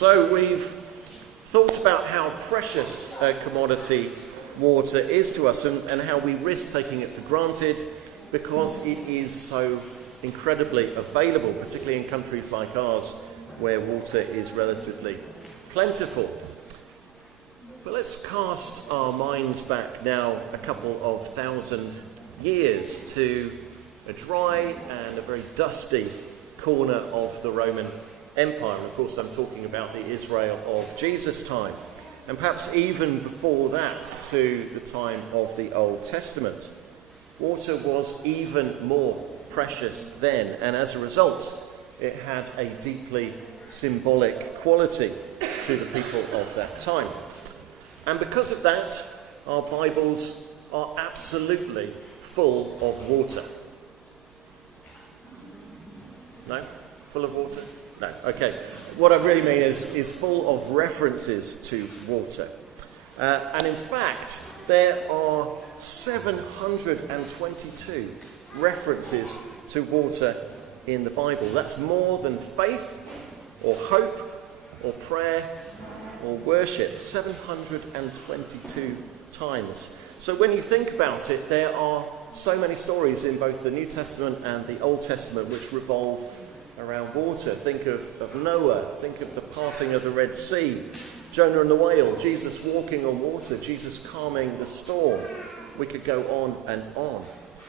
So we've thought about how precious a commodity water is to us and how we risk taking it for granted because it is so incredibly available, particularly in countries like ours where water is relatively plentiful. But let's cast our minds back now a couple of thousand years to a dry and a very dusty corner of the Roman Empire. And of course, I'm talking about the Israel of Jesus' time, and perhaps even before that to the time of the Old Testament. Water was even more precious then, and as a result, it had a deeply symbolic quality to the people of that time. And because of that, our Bibles are absolutely full of water. No? Full of water? No. Okay. What I really mean is full of references to water. And in fact, there are 722 references to water in the Bible. That's more than faith or hope or prayer or worship. 722 times. So when you think about it, there are so many stories in both the New Testament and the Old Testament which revolve around water. Think of Noah, think of the parting of the Red Sea, Jonah and the whale, Jesus walking on water, Jesus calming the storm. We could go on and on.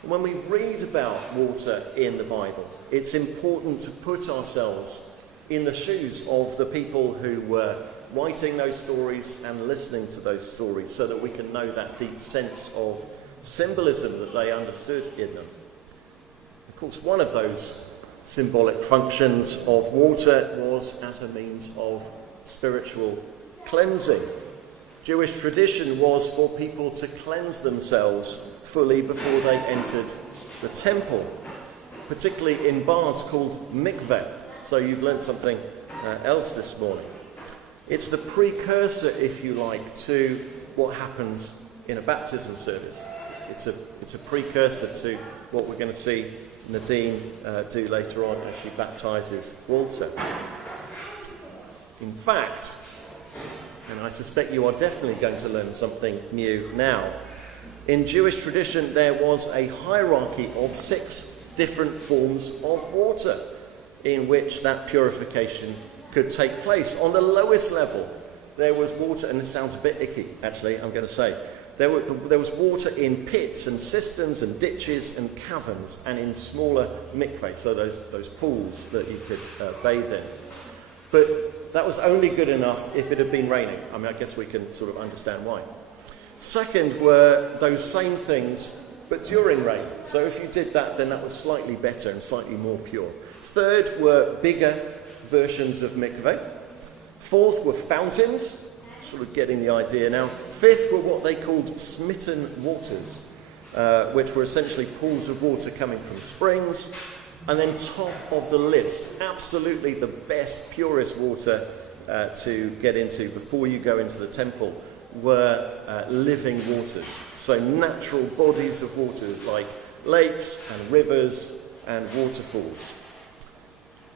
And when we read about water in the Bible, it's important to put ourselves in the shoes of the people who were writing those stories and listening to those stories so that we can know that deep sense of symbolism that they understood in them. Of course, one of those symbolic functions of water was as a means of spiritual cleansing. Jewish tradition was for people to cleanse themselves fully before they entered the temple, particularly in baths called mikveh. So you've learnt something else this morning. It's the precursor, if you like, to what happens in a baptism service. It's a precursor to what we're going to see Nadine do later on as she baptises Walter. In fact, and I suspect you are definitely going to learn something new now, in Jewish tradition there was a hierarchy of 6 different forms of water in which that purification could take place. On the lowest level, there was water, and this sounds a bit icky, actually, I'm going to say. There was water in pits and cisterns and ditches and caverns and in smaller mikveh, so those pools that you could bathe in. But that was only good enough if it had been raining. I mean, I guess we can sort of understand why. Second were those same things, but during rain. So if you did that, then that was slightly better and slightly more pure. Third were bigger versions of mikveh. Fourth were fountains, sort of getting the idea now. Fifth were what they called smitten waters, which were essentially pools of water coming from springs. And then top of the list, absolutely the best, purest water to get into before you go into the temple were living waters. So natural bodies of water like lakes and rivers and waterfalls.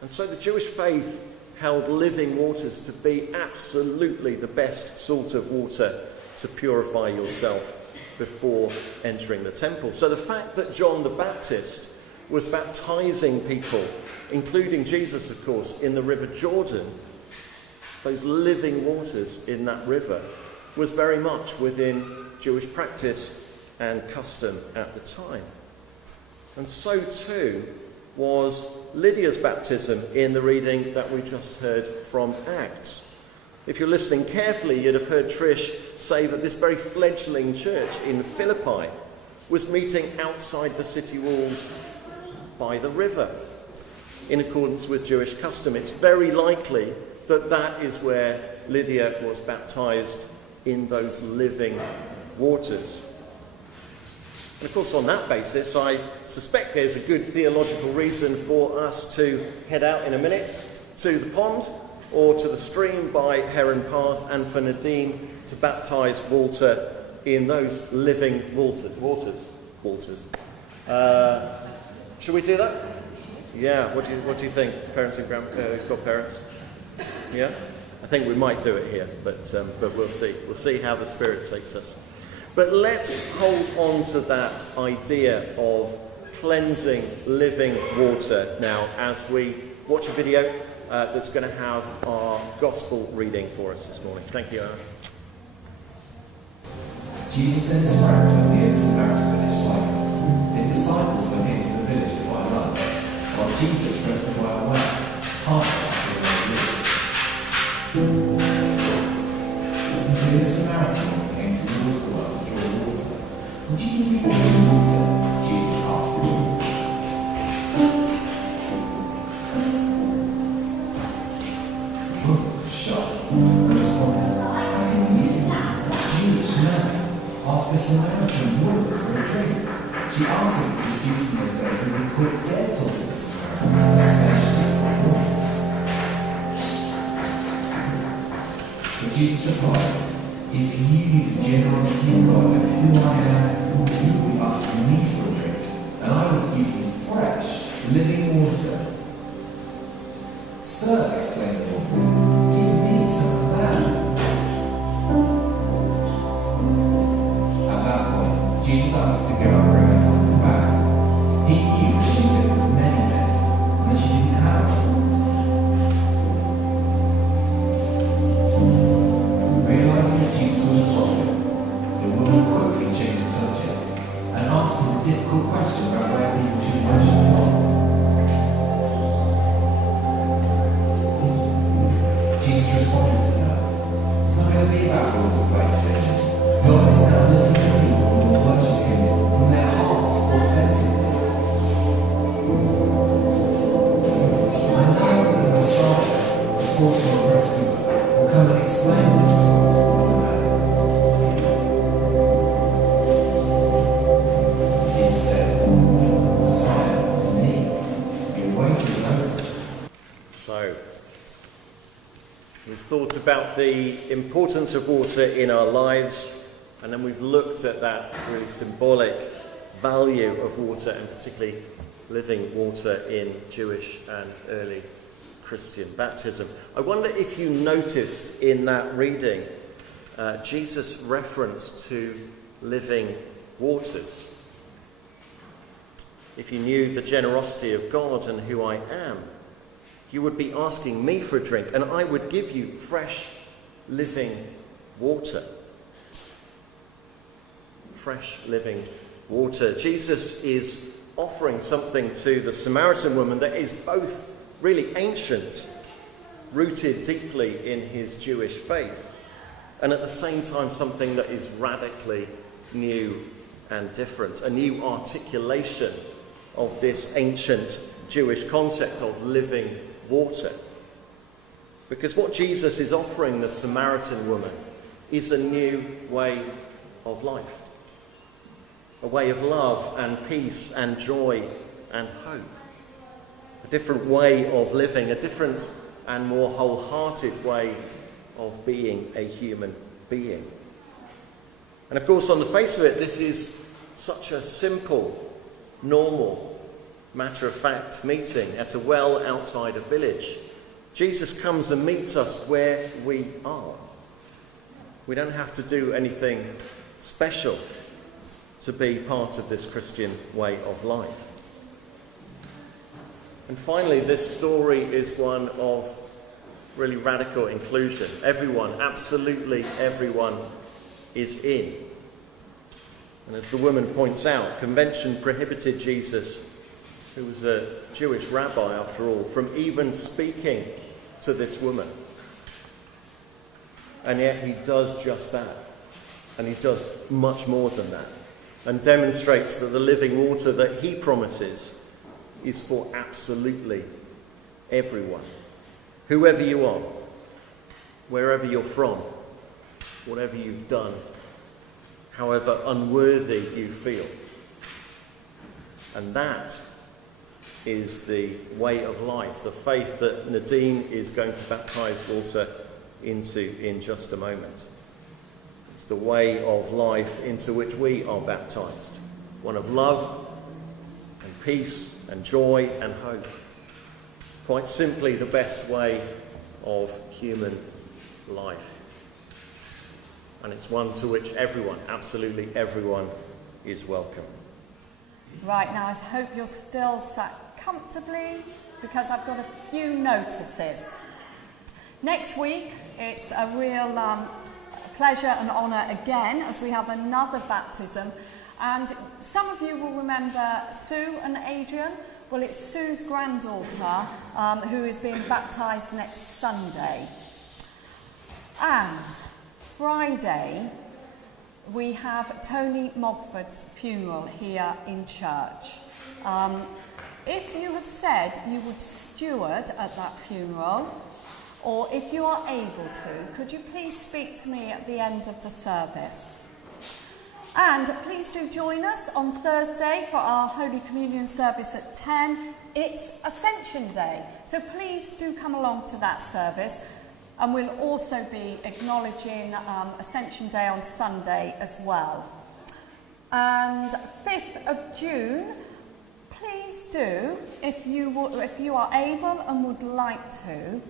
And so the Jewish faith held living waters to be absolutely the best sort of water to purify yourself before entering the temple. So the fact that John the Baptist was baptizing people, including Jesus, of course, in the River Jordan, those living waters in that river, was very much within Jewish practice and custom at the time. And so too was Lydia's baptism in the reading that we just heard from Acts. If you're listening carefully, you'd have heard Trish say that this very fledgling church in Philippi was meeting outside the city walls by the river, in accordance with Jewish custom. It's very likely that that is where Lydia was baptized, in those living waters. And of course, on that basis, I suspect there's a good theological reason for us to head out in a minute to the pond or to the stream by Heron Path, and for Nadine to baptise Walter in those living waters. Should we do that? Yeah. What do you think, parents and godparents? Yeah. I think we might do it here, but we'll see. We'll see how the Spirit takes us. But let's hold on to that idea of cleansing, living water now as we watch a video that's going to have our gospel reading for us this morning. Thank you, Aaron. Jesus and his friends went near the Samaritan village Simon. His disciples went into the village to buy lunch, while Jesus rested a while away, tired after a long journey. So the Samaritan woman came towards the well to draw water. "Would you give me a drink of water?" Jesus asked him. The woman was shocked and responded, "How can you, a Jewish man, ask a Samaritan woman for a drink?" She asked this because Jews in those days would be quite dead talking to Samaritans, especially a woman. But Jesus replied, "If you knew the generosity of God and who I am, you would be asking me for a drink, and I would give you fresh, living water." "Sir," exclaimed the woman, "give me some of that." Jesus asked her to go and bring her husband back. He knew that she lived with many men, and that she didn't have a husband. Realizing that Jesus was a prophet, the woman quickly changed the subject and asked him a difficult question about where people should worship God. Jesus responded to her, "It's not going to be about rules or places. God is now looking for people who will worship Him from their hearts authentically. I know that the Messiah, the fortunate rescuer, will come and explain this to us," the woman added. Jesus said, "The Messiah is me. Your wait is over." So, we've thought about the importance of water in our lives. And then we've looked at that really symbolic value of water, and particularly living water in Jewish and early Christian baptism. I wonder if you noticed in that reading Jesus' reference to living waters. If you knew the generosity of God and who I am, you would be asking me for a drink, and I would give you fresh, living water. Fresh living water. Jesus is offering something to the Samaritan woman that is both really ancient, rooted deeply in his Jewish faith, and at the same time something that is radically new and different, a new articulation of this ancient Jewish concept of living water. Because what Jesus is offering the Samaritan woman is a new way of life. A way of love and peace and joy and hope. A different way of living, a different and more wholehearted way of being a human being. And of course, on the face of it, this is such a simple, normal, matter-of-fact meeting at a well outside a village. Jesus comes and meets us where we are. We don't have to do anything special to be part of this Christian way of life. And finally, this story is one of really radical inclusion. Everyone, absolutely everyone, is in. And as the woman points out, convention prohibited Jesus, who was a Jewish rabbi after all, from even speaking to this woman. And yet he does just that. And he does much more than that. And demonstrates that the living water that he promises is for absolutely everyone. Whoever you are, wherever you're from, whatever you've done, however unworthy you feel. And that is the way of life, the faith that Nadine is going to baptise Walter into in just a moment. It's the way of life into which we are baptised. One of love and peace and joy and hope. Quite simply the best way of human life. And it's one to which everyone, absolutely everyone, is welcome. Right, now I hope you're still sat comfortably, because I've got a few notices. Next week, it's a real pleasure and honour again, as we have another baptism. And some of you will remember Sue and Adrian. Well, it's Sue's granddaughter who is being baptised next Sunday. And Friday, we have Tony Mogford's funeral here in church. If you have said you would steward at that funeral, or if you are able to, could you please speak to me at the end of the service? And please do join us on Thursday for our Holy Communion service at 10. It's Ascension Day, so please do come along to that service. And we'll also be acknowledging Ascension Day on Sunday as well. And 5th of June, please do, if you are able and would like to.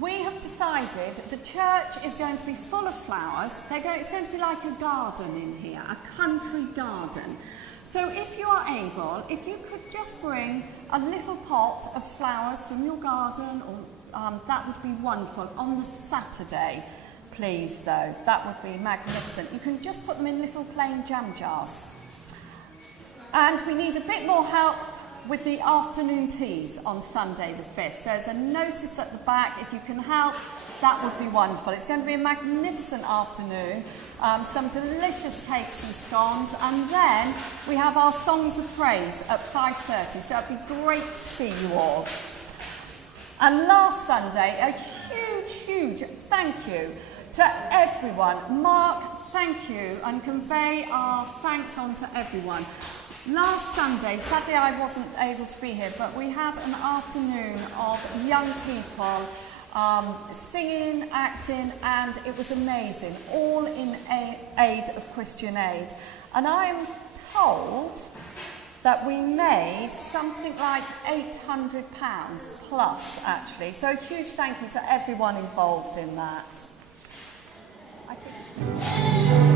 We have decided the church is going to be full of flowers. It's going to be like a garden in here, a country garden. So if you are able, if you could just bring a little pot of flowers from your garden, or that would be wonderful. On the Saturday, please, though. That would be magnificent. You can just put them in little plain jam jars. And we need a bit more help with the afternoon teas on Sunday the 5th. So there's a notice at the back. If you can help, that would be wonderful. It's going to be a magnificent afternoon. Some delicious cakes and scones. And then we have our songs of praise at 5:30. So it'd be great to see you all. And last Sunday, a huge thank you to everyone. Mark, thank you, and convey our thanks on to everyone. Last Sunday, sadly I wasn't able to be here, but we had an afternoon of young people singing, acting, and it was amazing, all in aid of Christian Aid. And I'm told that we made something like £800 plus, actually. So a huge thank you to everyone involved in that. I think